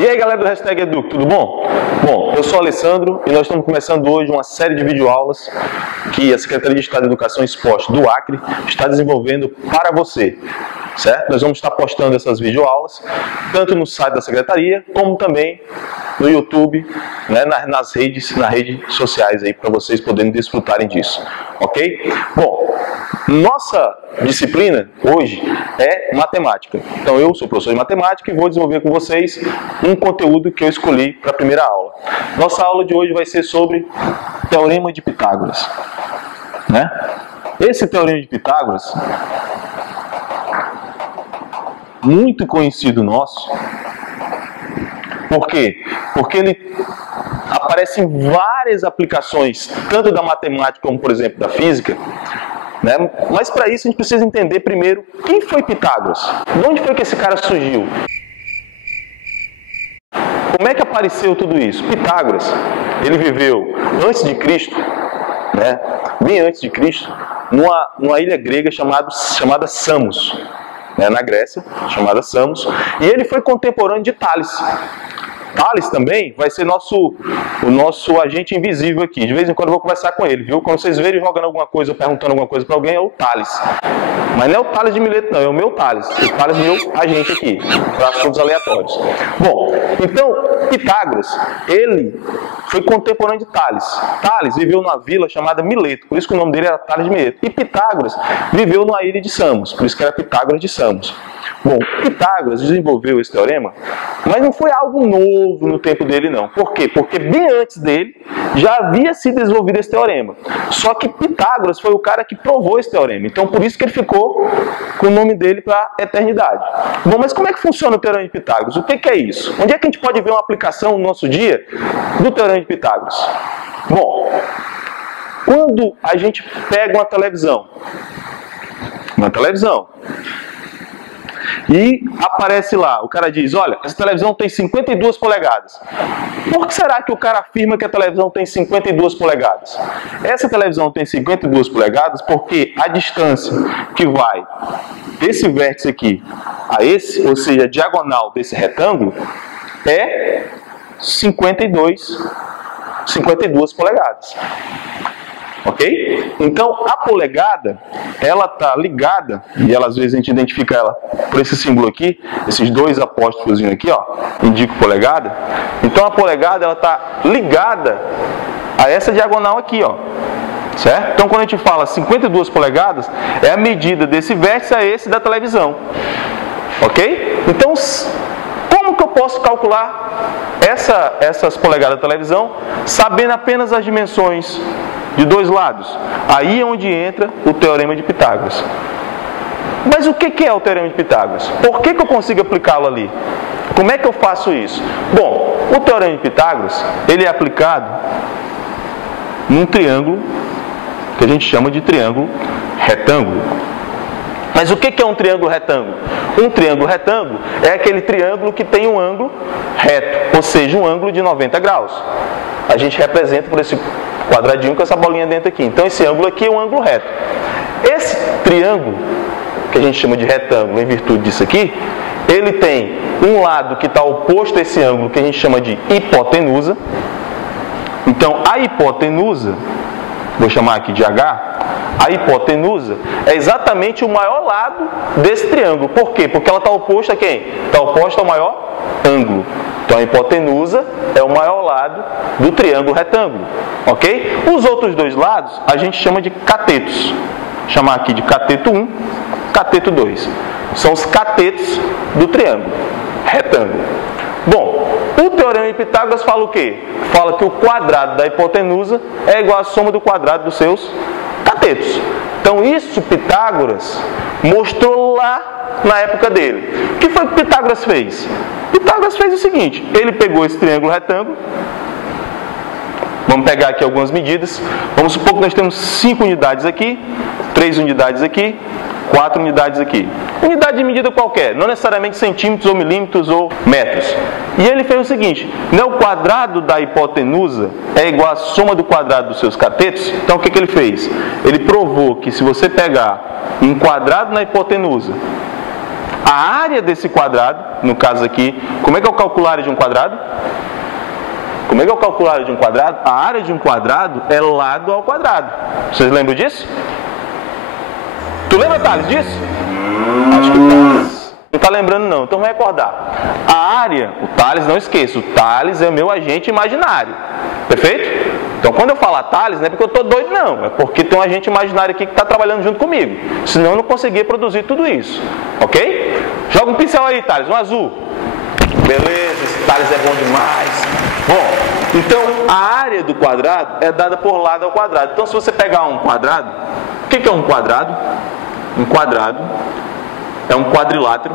E aí galera do Hashtag Edu, tudo bom? Bom, eu sou o Alessandro e nós estamos começando hoje uma série de videoaulas que a Secretaria de Estado de Educação e Esporte do Acre está desenvolvendo para você, certo? Nós vamos estar postando essas videoaulas tanto no site da Secretaria como também no YouTube, né, nas redes sociais aí para vocês poderem desfrutarem disso, ok? Bom, nossa disciplina hoje é matemática. Então eu sou professor de matemática e vou desenvolver com vocês um conteúdo que eu escolhi para a primeira aula. Nossa aula de hoje vai ser sobre Teorema de Pitágoras, né? Esse Teorema de Pitágoras, muito conhecido nosso. Por quê? Porque ele aparece em várias aplicações, tanto da matemática como, por exemplo, da física, né? Mas para isso a gente precisa entender primeiro quem foi Pitágoras. De onde foi que esse cara surgiu? Como é que apareceu tudo isso? Pitágoras, ele viveu antes de Cristo, né? Bem antes de Cristo, numa ilha grega chamada Samos, né? Na Grécia, chamada Samos, e ele foi contemporâneo de Tales. Tales também vai ser o nosso agente invisível aqui. De vez em quando eu vou conversar com ele, viu? Quando vocês verem jogando alguma coisa ou perguntando alguma coisa para alguém, é o Tales. Mas não é o Tales de Mileto, não. É o meu Tales. O Tales é meu agente aqui, para assuntos aleatórios. Bom, então, Pitágoras, ele foi contemporâneo de Tales. Tales viveu numa vila chamada Mileto, por isso que o nome dele era Tales de Mileto. E Pitágoras viveu numa ilha de Samos, por isso que era Pitágoras de Samos. Bom, Pitágoras desenvolveu esse teorema, mas não foi algo novo no tempo dele, não. Por quê? Porque bem antes dele já havia sido desenvolvido esse teorema. Só que Pitágoras foi o cara que provou esse teorema. Então, por isso que ele ficou com o nome dele para a eternidade. Bom, mas como é que funciona o teorema de Pitágoras? O que é isso? Onde é que a gente pode ver uma aplicação no nosso dia do teorema de Pitágoras? Bom, quando a gente pega uma televisão, e aparece lá, o cara diz, olha, essa televisão tem 52 polegadas. Por que será que o cara afirma que a televisão tem 52 polegadas? Essa televisão tem 52 polegadas porque a distância que vai desse vértice aqui a esse, ou seja, a diagonal desse retângulo, é 52 polegadas. Ok? Então, a polegada, ela está ligada, e ela, às vezes a gente identifica ela por esse símbolo aqui, esses dois apóstrofos aqui, ó, indica polegada. Então, a polegada, ela está ligada a essa diagonal aqui, ó, certo? Então, quando a gente fala 52 polegadas, é a medida desse vértice a esse da televisão. Ok? Então, como que eu posso calcular essas polegadas da televisão, sabendo apenas as dimensões de dois lados? Aí é onde entra o Teorema de Pitágoras. Mas o que é o Teorema de Pitágoras? Por que eu consigo aplicá-lo ali? Como é que eu faço isso? Bom, o Teorema de Pitágoras, ele é aplicado num triângulo que a gente chama de triângulo retângulo. Mas o que é um triângulo retângulo? Um triângulo retângulo é aquele triângulo que tem um ângulo reto, ou seja, um ângulo de 90 graus. A gente representa por esse quadradinho com essa bolinha dentro aqui. Então esse ângulo aqui é um ângulo reto. Esse triângulo, que a gente chama de retângulo em virtude disso aqui, ele tem um lado que está oposto a esse ângulo, que a gente chama de hipotenusa. Então a hipotenusa, vou chamar aqui de H, a hipotenusa é exatamente o maior lado desse triângulo. Por quê? Porque ela está oposta a quem? Está oposta ao maior ângulo. Então a hipotenusa é o maior lado do triângulo retângulo. Ok? Os outros dois lados a gente chama de catetos. Vou chamar aqui de cateto 1, cateto 2. São os catetos do triângulo retângulo. Bom, o Teorema de Pitágoras fala o quê? Fala que o quadrado da hipotenusa é igual à soma do quadrado dos seus catetos. Então isso Pitágoras mostrou lá na época dele. O que foi que Pitágoras fez? Pitágoras fez o seguinte, ele pegou esse triângulo retângulo, vamos pegar aqui algumas medidas, vamos supor que nós temos 5 unidades aqui, 3 unidades aqui, 4 unidades aqui. Unidade de medida qualquer, não necessariamente centímetros ou milímetros ou metros. E ele fez o seguinte, né, o quadrado da hipotenusa é igual à soma do quadrado dos seus catetos. Então o que ele fez? Ele provou que se você pegar um quadrado na hipotenusa A área desse quadrado, no caso aqui, como é que eu calculo a área de um quadrado? Como é que eu calculo a área de um quadrado? A área de um quadrado é lado ao quadrado. Vocês lembram disso? Tu lembra, Thales, disso? Acho que o Thales não está lembrando não, então vamos recordar. A área, o Thales, não esqueça, o Thales é meu agente imaginário. Perfeito? Então quando eu falar Thales, não é porque eu estou doido não, é porque tem um agente imaginário aqui que está trabalhando junto comigo. Senão eu não conseguia produzir tudo isso. Ok? Joga um pincel aí, Thales, um azul. Beleza, esse Thales é bom demais. Bom, então a área do quadrado é dada por lado ao quadrado. Então se você pegar um quadrado, o que é um quadrado? Um quadrado é um quadrilátero,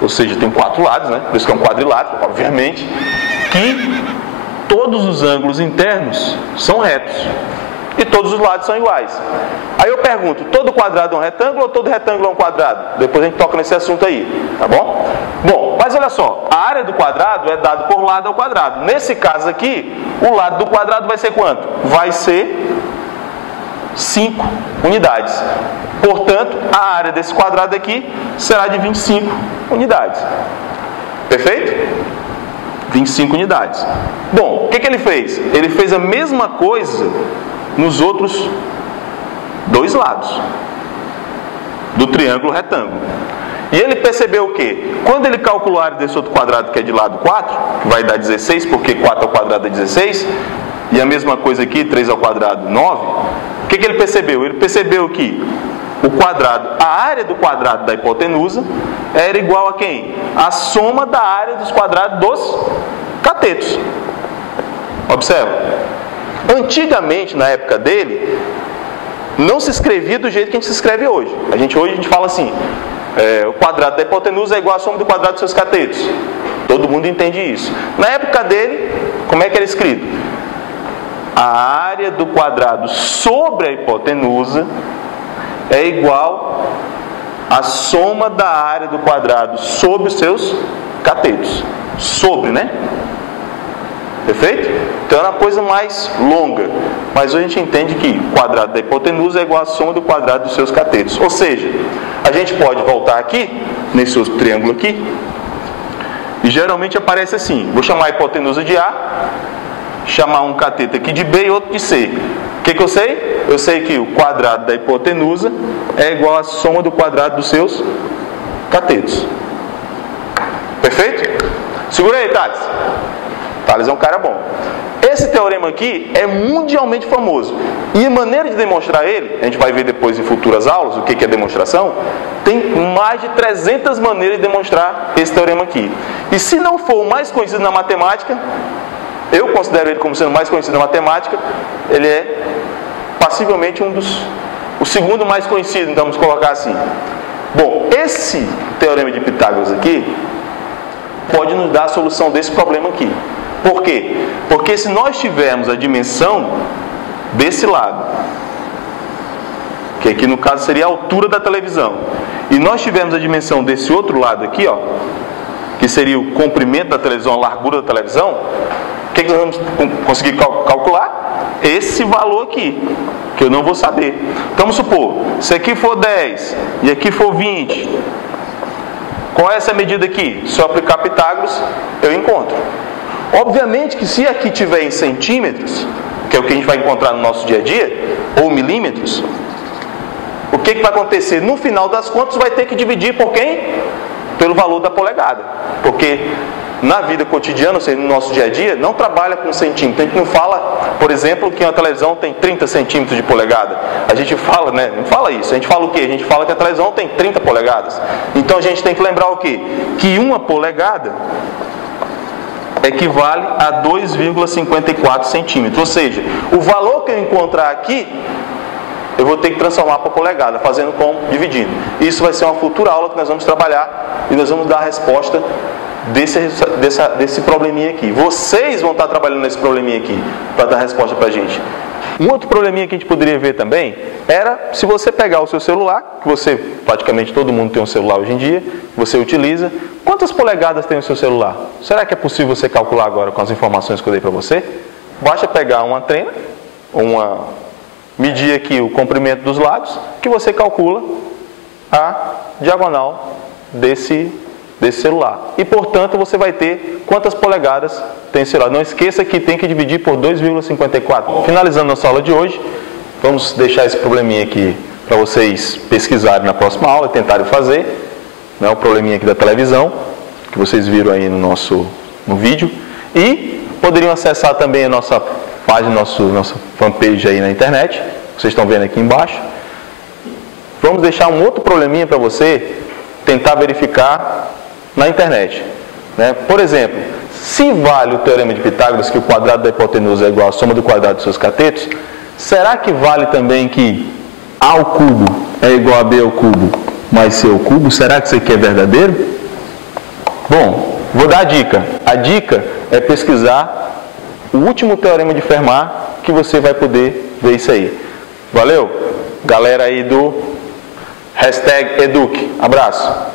ou seja, tem 4 lados, né? Por isso que é um quadrilátero, obviamente, que todos os ângulos internos são retos e todos os lados são iguais. Aí eu pergunto, todo quadrado é um retângulo ou todo retângulo é um quadrado? Depois a gente toca nesse assunto aí, tá bom? Bom, mas olha só, a área do quadrado é dada por lado ao quadrado. Nesse caso aqui, o lado do quadrado vai ser quanto? Vai ser 5 unidades. Portanto, a área desse quadrado aqui será de 25 unidades. Perfeito? 25 unidades. Bom, o que ele fez? Ele fez a mesma coisa nos outros 2 lados do triângulo retângulo. E ele percebeu o quê? Quando ele calculou a área desse outro quadrado, que é de lado 4, que vai dar 16, porque 4 ao quadrado é 16, e a mesma coisa aqui, 3 ao quadrado, 9, o que ele percebeu? Ele percebeu que o quadrado, a área do quadrado da hipotenusa era igual a quem? A soma da área dos quadrados dos catetos. Observa. Antigamente, na época dele, não se escrevia do jeito que a gente se escreve hoje. Hoje a gente fala assim, o quadrado da hipotenusa é igual a soma do quadrado dos seus catetos. Todo mundo entende isso. Na época dele, como é que era escrito? A área do quadrado sobre a hipotenusa é igual à soma da área do quadrado sobre os seus catetos. Sobre, né? Perfeito? Então era uma coisa mais longa. Mas hoje a gente entende que o quadrado da hipotenusa é igual à soma do quadrado dos seus catetos. Ou seja, a gente pode voltar aqui, nesse outro triângulo aqui, e geralmente aparece assim. Vou chamar a hipotenusa de A, chamar um cateto aqui de B e outro de C. O que eu sei? Eu sei que o quadrado da hipotenusa é igual à soma do quadrado dos seus catetos. Perfeito? Segura aí, Thales. Thales é um cara bom. Esse teorema aqui é mundialmente famoso. E a maneira de demonstrar ele, a gente vai ver depois em futuras aulas o que é demonstração, tem mais de 300 maneiras de demonstrar esse teorema aqui. E se não for o mais conhecido na matemática, eu considero ele como sendo o mais conhecido na matemática, ele é possivelmente o segundo mais conhecido, então vamos colocar assim. Bom, esse teorema de Pitágoras aqui pode nos dar a solução desse problema aqui. Por quê? Porque se nós tivermos a dimensão desse lado, que aqui no caso seria a altura da televisão, e nós tivermos a dimensão desse outro lado aqui, ó, que seria o comprimento da televisão, a largura da televisão, o que nós vamos conseguir calcular? Esse valor aqui, que eu não vou saber. Então vamos supor, se aqui for 10 e aqui for 20, qual é essa medida aqui? Se eu aplicar Pitágoras, eu encontro. Obviamente que se aqui tiver em centímetros, que é o que a gente vai encontrar no nosso dia a dia, ou milímetros, o que vai acontecer? No final das contas vai ter que dividir por quem? Pelo valor da polegada. Porque na vida cotidiana, ou seja, no nosso dia a dia, não trabalha com centímetros. A gente não fala, por exemplo, que uma televisão tem 30 centímetros de polegada. A gente fala, né? Não fala isso. A gente fala o quê? A gente fala que a televisão tem 30 polegadas. Então a gente tem que lembrar o quê? Que uma polegada equivale a 2,54 centímetros. Ou seja, o valor que eu encontrar aqui, eu vou ter que transformar para polegada, fazendo como? Dividindo. Isso vai ser uma futura aula que nós vamos trabalhar e nós vamos dar a resposta desse probleminha aqui. Vocês vão estar trabalhando nesse probleminha aqui para dar a resposta para a gente. Um outro probleminha que a gente poderia ver também era se você pegar o seu celular, que você, praticamente todo mundo tem um celular hoje em dia, você utiliza, quantas polegadas tem o seu celular? Será que é possível você calcular agora com as informações que eu dei para você? Basta pegar uma trena, medir aqui o comprimento dos lados, que você calcula a diagonal desse celular. E, portanto, você vai ter quantas polegadas tem esse celular. Não esqueça que tem que dividir por 2,54. Finalizando nossa aula de hoje, vamos deixar esse probleminha aqui para vocês pesquisarem na próxima aula e tentarem fazer. O probleminha aqui da televisão, que vocês viram aí no vídeo. E poderiam acessar também a nossa página, nossa fanpage aí na internet. Vocês estão vendo aqui embaixo. Vamos deixar um outro probleminha para você tentar verificar na internet. Por exemplo, se vale o teorema de Pitágoras que o quadrado da hipotenusa é igual à soma do quadrado dos seus catetos, será que vale também que A ao cubo é igual a B ao cubo mais C ao cubo? Será que isso aqui é verdadeiro? Bom, vou dar a dica. A dica é pesquisar o último teorema de Fermat, que você vai poder ver isso aí. Valeu? Galera aí do #Eduque. Abraço.